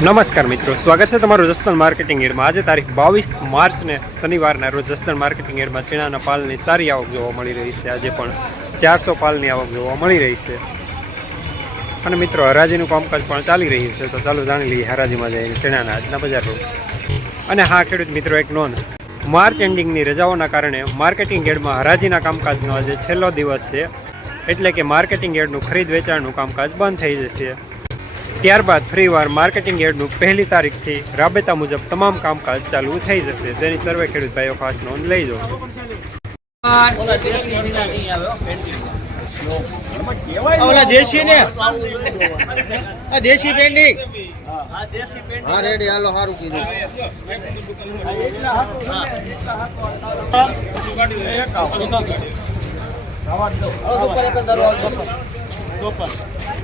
નમસ્કાર મિત્રો, સ્વાગત છે તમારું જસદણ માર્કેટિંગ એડમાં. આજે તારીખ બાવીસ માર્ચને શનિવારના રોજ જસદણ માર્કેટિંગ એડમાં ચીણાના પાલની સારી આવક જોવા મળી રહી છે. આજે પણ ચારસો પાલની આવક જોવા મળી રહી છે. અને મિત્રો, હરાજીનું કામકાજ પણ ચાલી રહ્યું છે, તો ચાલો જાણી લઈએ હરાજીમાં જઈને ચીણાના આજના બજાર રોડ અને હા, ખેડૂત મિત્રો, એક નોંધ. માર્ચ એન્ડિંગની રજાઓના કારણે માર્કેટિંગ એડમાં હરાજીના કામકાજનો આજે છેલ્લો દિવસ છે. એટલે કે માર્કેટિંગ એડનું ખરીદ વેચાણનું કામકાજ બંધ થઈ જશે. ત્યારબાદ ફરીવાર માર્કેટિંગ એડનું પહેલી તારીખથી રાબેતા મુજબ તમામ કામકાજ ચાલુ થઈ જશે, જેની સર્વે ખેડૂત ભાઈઓ ખાસ નોંધ લઈ જો ઓલા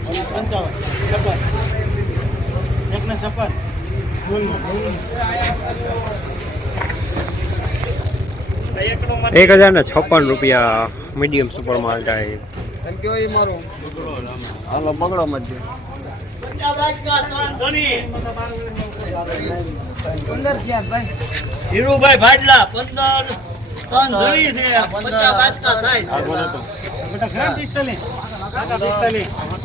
એક હજાર ને છપ્પન. રૂપિયા મીડિયમ સુપર માલ જાય. એમ કયો એ મારો. હાલો બગડો મત ધીરુભાઈ ભાડલા પંદર. ત્રણ ધરી છે. પચાસ બાચકા થાય.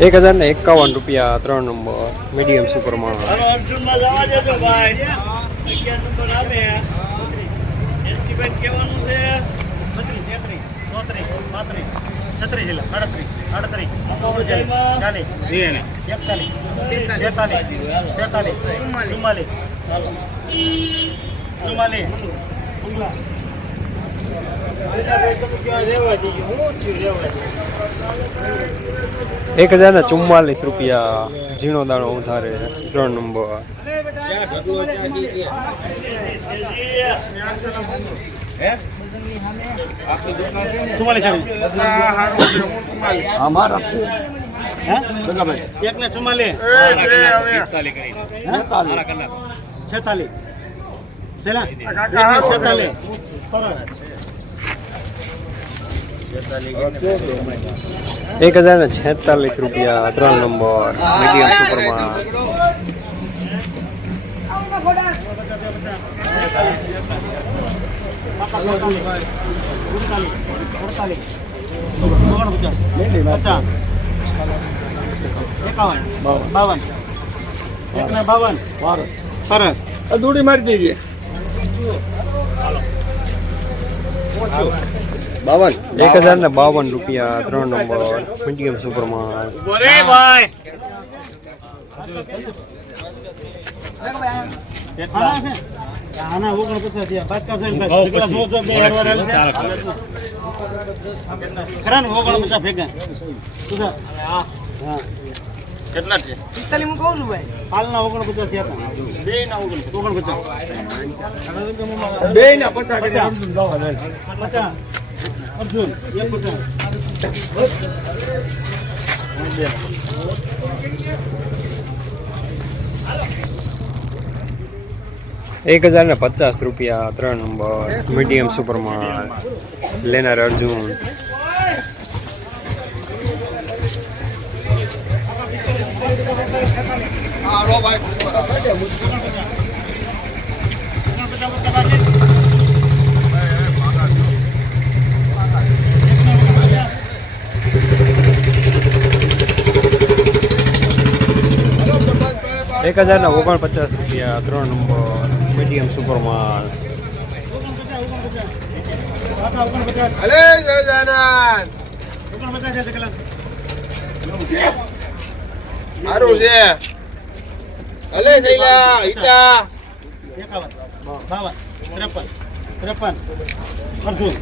એક હજાર ને એકાવન રૂપિયા ત્રણ નંબર મીડિયમ સુપર તેતાલીસ ચુમ્માલીસ ચુમ્માલીસ એક હજાર ને ચુમ્માલીસ રૂપિયા ઝીણો દાણો ઉધારે ત્રણ નંબર એક ને ચુમ્માલીસ. છેતાલીસ છેલ્લા? છેતાલીસ. એક હજાર ને છેતાલીસ રૂપિયા ત્રણ નંબર મીડિયમ સુપરમાં બાવન એક ને બાવન સરસ દૂડી મારી દીધી બાવન. એક હજાર ને બાવન રૂપિયા ત્રણ નંબર. મીડિયમ સુપર માલ બોરે ભાઈ. આના ઓગણ થયા બાદકા છે ને ભાઈ પેલા સો સો બે હરવાર હાલ છે ખરા ને ઓગણ પચાસ ભેગા હા. કેટલા છે? પિસ્તાલીસ હું કહું છું ભાઈ હાલના ઓગણ પચાસ થયા હતા. બે ના ઓગણ ઓગણ પચાસ. બે ના પચાસ. પચાસ. અર્જુન એક પચાસ. એક હજાર ને પચાસ રૂપિયા ત્રણ નંબર. મીડિયમ સુપરમાં લેનાર અર્જુન. એક હજાર ઓગણ ઓગણપચાસ રૂપિયા ત્રણ નંબર મીડિયમ સુપર માલ ઓગણ પચાસ અલે જય જાનન ઓગણ પચાસ છે કેટલા સારું છે. અલે થઈલા ઈટા અર્જુન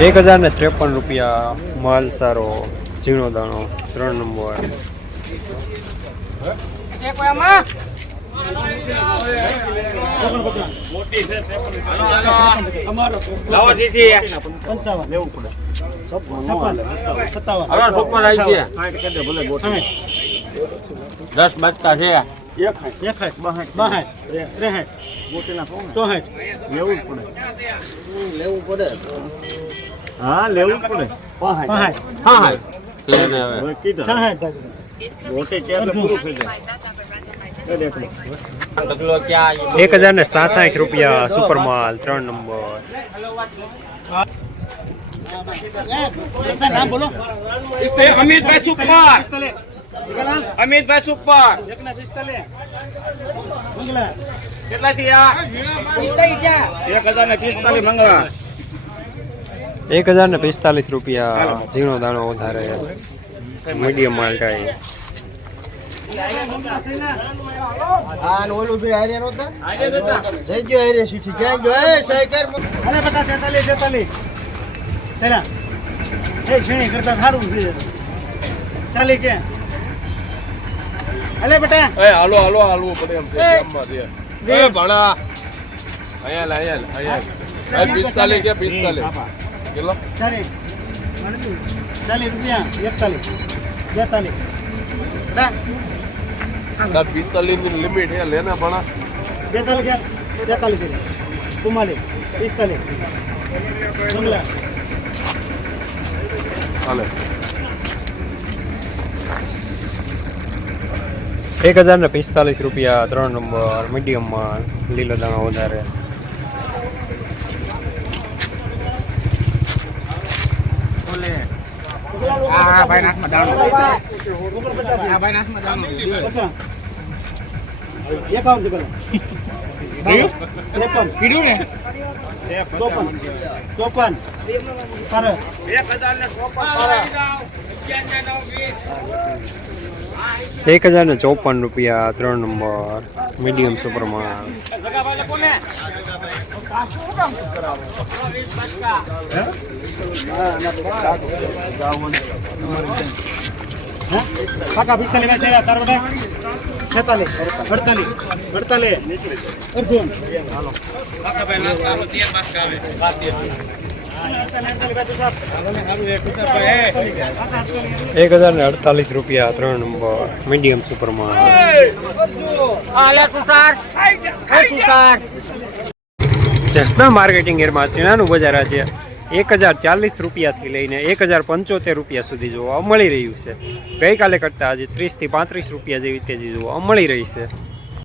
એક હજાર ને ત્રેપન રૂપિયા માલ સારો ઝીણો દાણો ત્રણ નંબર. દસ બચતા છે એકાઠ એકાઠ બાસઠ બાસઠ ત્રેસઠ મોટીના ચોસઠ લેવું જ પડે લેવું પડે હા લેવું પડે હા હા મોટી છે પૂરું થઈ જાય એક હજાર ને સાસાઠ રૂપિયા સુપર માલ ત્રણ નંબર. અમિતભાઈ સુપર થયા એક હજાર ને પિસ્તાલીસ રૂપિયા ઝીણો દાણો વધારે. મીડિયમ માલ ટાઈ હા ઓલું બી હારે નહોતા જઈ ગયો હારે સીઠી ક્યાં ગયો? એ સહી અરે બધા તેતાલીસ તેતાલીસ તેરા એ છીણી કરતા સારું છે. ચાલી કે. અલે બેટા. એ હાલો હાલો હાલવું પડે એમ છે ગામમાં છે. એ ભણા. અહીંયા લે, અહીંયા. અહીંયા પિસ્તાલીસ કે પિસ્તાલીસ? કેટલો? ચાલી ચાલીસ રૂપિયા. એકતાલીસ. બેતાલીસ. બેટા તાર પિસ્તાલીસની લિમિટ હે લેના ભણા બેતાલીસ ગયા તેતાલીસ ચુમ્માલીસ પિસ્તાલીસ. બંગલા હાલે. એક હજાર ને પિસ્તાલીસ રૂપિયા ત્રણ નંબર મીડિયમ માલ લીલો દાણા વધારે. હા ભાઈ નાખમાં દાણો હા ભાઈ નાખમાં દાણો એકાવનથી ત્રેપન કીધું ને ચોપન ચોપન સર એક હજાર. ને ચોપન એક હજાર ને ચોપન રૂપિયા ત્રણ નંબર મીડિયમ સુપરમાં કાકા પિસ્તાલીસમાં છે તાર બેટા છેતાલીસ અડતાલીસ અડતાલીસ અર્જુન એક હજાર ને અડતાલીસ રૂપિયા ત્રણ નંબર મીડિયમ સુપર માલ આલે તુષાર એ તુષાર જસદણ માર્કેટિંગ એરમાં ચીણાનું બજાર આજે એક હજાર ચાલીસ રૂપિયાથી લઈને એક હજાર પંચોતેર રૂપિયા સુધી જોવા મળી રહ્યું છે. ગઈકાલે કરતાં આજે ત્રીસથી પાંત્રીસ રૂપિયા જેવી તેજી જોવા મળી રહી છે.